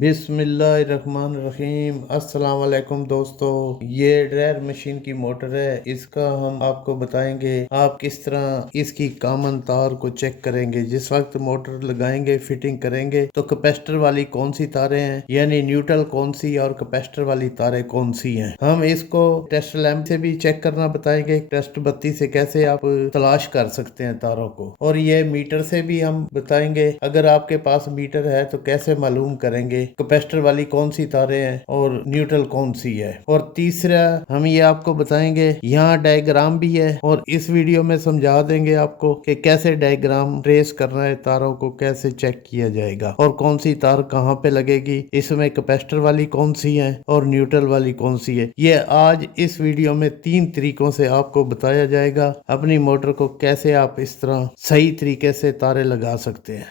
बिस्मिल्लाहिर्रहमानिर्रहीम। अस्सलाम वालेकुम दोस्तों, ये ड्रायर मशीन की मोटर है। इसका हम आपको बताएंगे आप किस तरह इसकी कॉमन तार को चेक करेंगे। जिस वक्त मोटर लगाएंगे, फिटिंग करेंगे तो कैपेसिटर वाली कौन सी तारें हैं, यानी न्यूट्रल कौन सी और कैपेसिटर वाली तारें कौन सी हैं। हम इसको टेस्ट लैंप से भी चेक करना बताएंगे, टेस्ट बत्ती से कैसे आप तलाश कर सकते हैं तारों को, और ये मीटर से भी हम बताएंगे। अगर आपके पास मीटर है तो कैसे मालूम करेंगे कैपेसिटर वाली कौन सी तारें हैं और न्यूट्रल कौन सी है। और तीसरा हम ये आपको बताएंगे, यहाँ डायग्राम भी है और इस वीडियो में समझा देंगे आपको कि कैसे डायग्राम ट्रेस करना है, तारों को कैसे चेक किया जाएगा और कौन सी तार कहाँ पे लगेगी, इसमें कैपेसिटर वाली कौन सी है और न्यूट्रल वाली कौन सी है। ये आज इस वीडियो में 3 तरीकों से आपको बताया जाएगा अपनी मोटर को कैसे आप इस तरह सही तरीके से तारें लगा सकते हैं।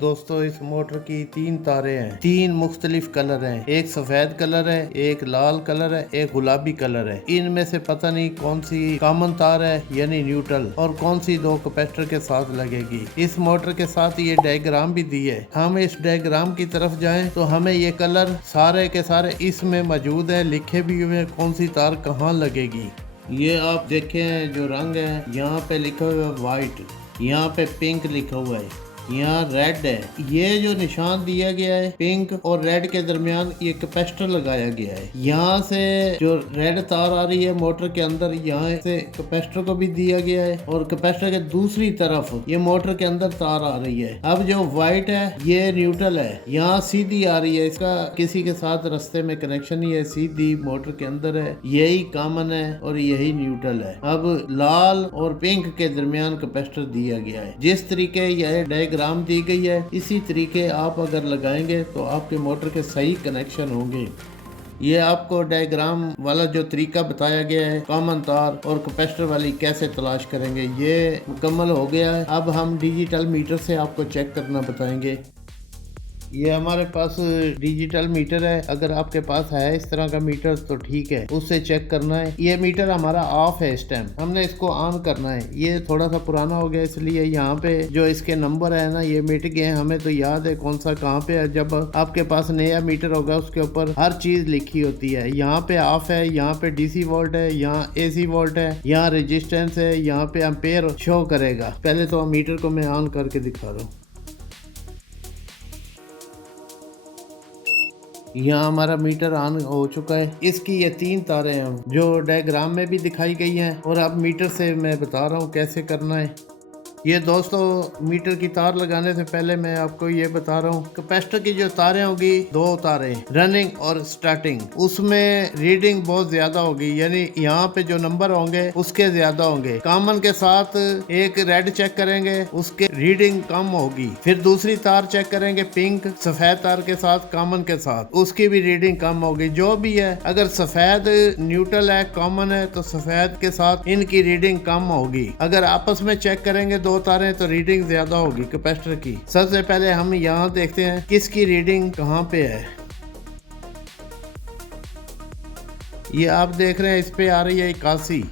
दोस्तों, इस मोटर की 3 तारें हैं, 3 मुख्तलिफ कलर हैं। एक सफेद कलर है, एक लाल कलर है, एक गुलाबी कलर है। इनमें से पता नहीं कौन सी कॉमन तार है यानी न्यूट्रल और कौन सी 2 कैपेसिटर के साथ लगेगी। इस मोटर के साथ ये डायग्राम भी दी है। हम इस डायग्राम की तरफ जाएं तो हमें ये कलर सारे के सारे इसमें मौजूद है, लिखे भी हुए कौन सी तार कहाँ लगेगी। ये आप देखें जो रंग है, यहाँ पे लिखा हुआ है व्हाइट, यहाँ पे पिंक लिखा हुआ है, यहाँ रेड है। ये जो निशान दिया गया है पिंक और रेड के दरमियान ये कैपेसिटर लगाया गया है। यहाँ से जो रेड तार आ रही है मोटर के अंदर, यहाँ से कैपेसिटर को भी दिया गया है और कैपेसिटर के दूसरी तरफ ये मोटर के अंदर तार आ रही है। अब जो व्हाइट है ये न्यूट्रल है, यहाँ सीधी आ रही है, इसका किसी के साथ रास्ते में कनेक्शन नहीं है, सीधी मोटर के अंदर है। यही कॉमन है और यही न्यूट्रल है। अब लाल और पिंक के दरमियान कैपेसिटर दिया गया है। जिस तरीके यह डायग्राम दी गई है इसी तरीके आप अगर लगाएंगे तो आपके मोटर के सही कनेक्शन होंगे। ये आपको डायग्राम वाला जो तरीका बताया गया है कॉमन तार और कैपेसिटर वाली कैसे तलाश करेंगे, ये मुकम्मल हो गया है। अब हम डिजिटल मीटर से आपको चेक करना बताएंगे। ये हमारे पास डिजिटल मीटर है। अगर आपके पास है इस तरह का मीटर तो ठीक है, उससे चेक करना है। ये मीटर हमारा ऑफ है, इस टाइम हमने इसको ऑन करना है। ये थोड़ा सा पुराना हो गया इसलिए यहाँ पे जो इसके नंबर है ना ये मिट गए हैं। हमें तो याद है कौन सा कहाँ पे है। जब आपके पास नया मीटर होगा उसके ऊपर हर चीज लिखी होती है। यहाँ पे ऑफ है, यहाँ पे DC वोल्ट है, यहाँ AC वोल्ट है, यहाँ रेजिस्टेंस है, यहाँ पे एम्पेयर शो करेगा। पहले तो मीटर को मैं ऑन करके दिखा रहा हूँ। यहाँ हमारा मीटर ऑन हो चुका है। इसकी ये 3 तारें हैं जो डायग्राम में भी दिखाई गई हैं और अब मीटर से मैं बता रहा हूँ कैसे करना है। ये दोस्तों मीटर की तार लगाने से पहले मैं आपको ये बता रहा हूँ, कैपेसिटर की जो तारें होगी 2 तारें रनिंग और स्टार्टिंग, उसमें रीडिंग बहुत ज्यादा होगी, यानी यहाँ पे जो नंबर होंगे उसके ज्यादा होंगे। कॉमन के साथ एक रेड चेक करेंगे उसके रीडिंग कम होगी, फिर दूसरी तार चेक करेंगे पिंक सफेद तार के साथ कॉमन के साथ, उसकी भी रीडिंग कम होगी। जो भी है, अगर सफेद न्यूट्रल है कॉमन है तो सफेद के साथ इनकी रीडिंग कम होगी। अगर आपस में चेक करेंगे 2 तारें तो रीडिंग ज्यादा होगी कैपेसिटर की। सबसे पहले हम यहाँ देखते हैं किसकी रीडिंग कहाँ पे है। ये आप देख रहे हैं इस पे आ रही है 81,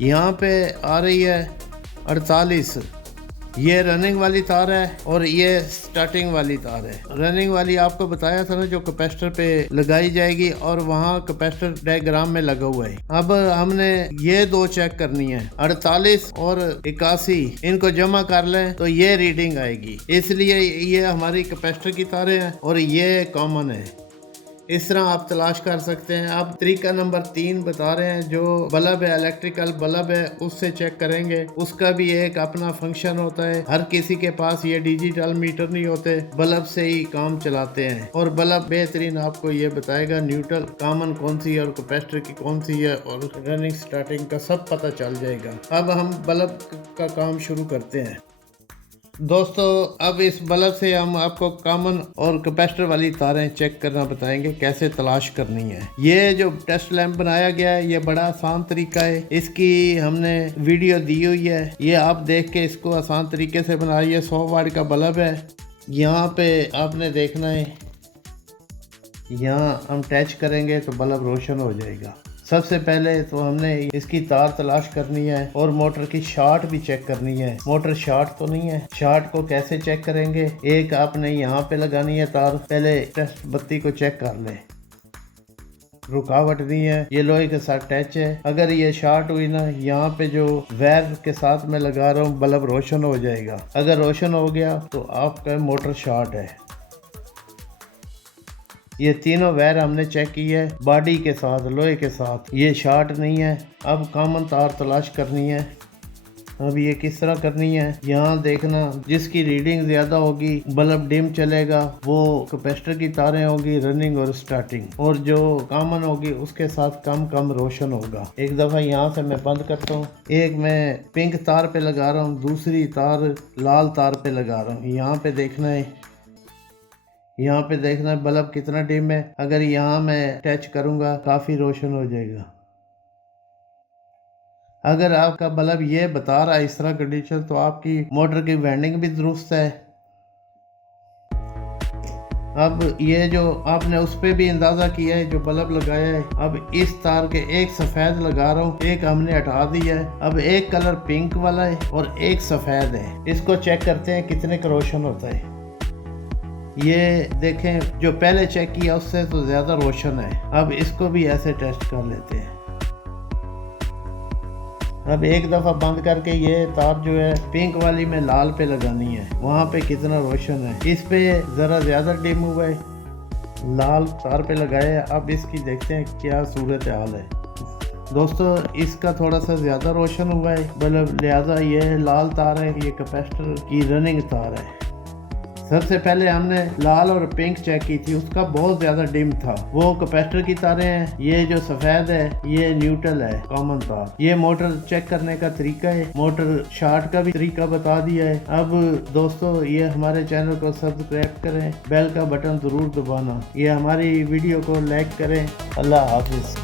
यहाँ पे आ रही है 48। ये रनिंग वाली तार है और ये स्टार्टिंग वाली तार है। रनिंग वाली आपको बताया था ना जो कैपेसिटर पे लगाई जाएगी और वहाँ कैपेसिटर डायग्राम में लगा हुआ है। अब हमने ये 2 चेक करनी है, 48 और 81, इनको जमा कर लें तो ये रीडिंग आएगी। इसलिए ये हमारी कैपेसिटर की तारें हैं और ये कॉमन है। इस तरह आप तलाश कर सकते हैं। अब तरीका नंबर 3 बता रहे हैं, जो बल्ब है इलेक्ट्रिकल बल्ब है उससे चेक करेंगे। उसका भी एक अपना फंक्शन होता है। हर किसी के पास ये डिजिटल मीटर नहीं होते, बल्ब से ही काम चलाते हैं और बल्ब बेहतरीन आपको ये बताएगा न्यूट्रल कॉमन कौन सी है और कैपेसिटर की कौन सी है और रनिंग स्टार्टिंग का सब पता चल जाएगा। अब हम बल्ब का काम शुरू करते हैं। दोस्तों, अब इस बल्ब से हम आपको कॉमन और कैपेसिटर वाली तारें चेक करना बताएंगे कैसे तलाश करनी है। ये जो टेस्ट लैंप बनाया गया है ये बड़ा आसान तरीका है, इसकी हमने वीडियो दी हुई है। ये आप देख के इसको आसान तरीके से बनाइए। 100 वाट का बल्ब है। यहाँ पे आपने देखना है, यहाँ हम टच करेंगे तो बल्ब रोशन हो जाएगा। सबसे पहले तो हमने इसकी तार तलाश करनी है और मोटर की शॉर्ट भी चेक करनी है। मोटर शॉर्ट तो नहीं है। शॉर्ट को कैसे चेक करेंगे? एक आपने यहाँ पे लगानी है तार। पहले टेस्ट बत्ती को चेक कर ले, रुकावट नहीं है, ये लोहे के साथ टच है। अगर ये शॉर्ट हुई ना, यहाँ पे जो वायर के साथ मैं लगा रहा हूँ बल्ब रोशन हो जाएगा। अगर रोशन हो गया तो आपका मोटर शॉर्ट है। ये तीनों वायर हमने चेक की है बॉडी के साथ, लोहे के साथ, ये शॉर्ट नहीं है। अब कॉमन तार तलाश करनी है। अब ये किस तरह करनी है, यहाँ देखना, जिसकी रीडिंग ज्यादा होगी बल्ब डिम चलेगा, वो कैपेसिटर की तारें होगी रनिंग और स्टार्टिंग, और जो कॉमन होगी उसके साथ कम कम रोशन होगा। एक दफा यहाँ से मैं बंद करता हूँ। एक मैं पिंक तार पे लगा रहा हूँ, दूसरी तार लाल तार पे लगा रहा हूँ। यहाँ पे देखना है, यहाँ पे देखना है बल्ब कितना डिम है। अगर यहाँ मैं टच करूँगा काफी रोशन हो जाएगा। अगर आपका बल्ब ये बता रहा है इस तरह कंडीशन, तो आपकी मोटर की वाइंडिंग भी दुरुस्त है। अब ये जो आपने उस पे भी अंदाजा किया है जो बल्ब लगाया है। अब इस तार के एक सफेद लगा रहा हूँ, एक हमने हटा दिया है। अब एक कलर पिंक वाला है और एक सफेद है। इसको चेक करते हैं कितने का रोशन होता है। ये देखें, जो पहले चेक किया उससे तो ज्यादा रोशन है। अब इसको भी ऐसे टेस्ट कर लेते हैं। अब एक दफा बंद करके ये तार जो है पिंक वाली में लाल पे लगानी है, वहाँ पे कितना रोशन है। इस पे जरा ज्यादा डिम हुआ है, लाल तार पे लगाया है। अब इसकी देखते हैं क्या सूरत हाल है। दोस्तों इसका थोड़ा सा ज्यादा रोशन हुआ है बल्ब, लिहाजा ये लाल तार है, ये कैपेसिटर की रनिंग तार है। सबसे पहले हमने लाल और पिंक चेक की थी, उसका बहुत ज्यादा डिम था, वो कैपेसिटर की तारें हैं। ये जो सफेद है ये न्यूट्रल है, कॉमन तार। ये मोटर चेक करने का तरीका है, मोटर शॉर्ट का भी तरीका बता दिया है। अब दोस्तों ये हमारे चैनल को सब्सक्राइब करें, बेल का बटन जरूर दबाना, ये हमारी वीडियो को लाइक करें। अल्लाह हाफिज।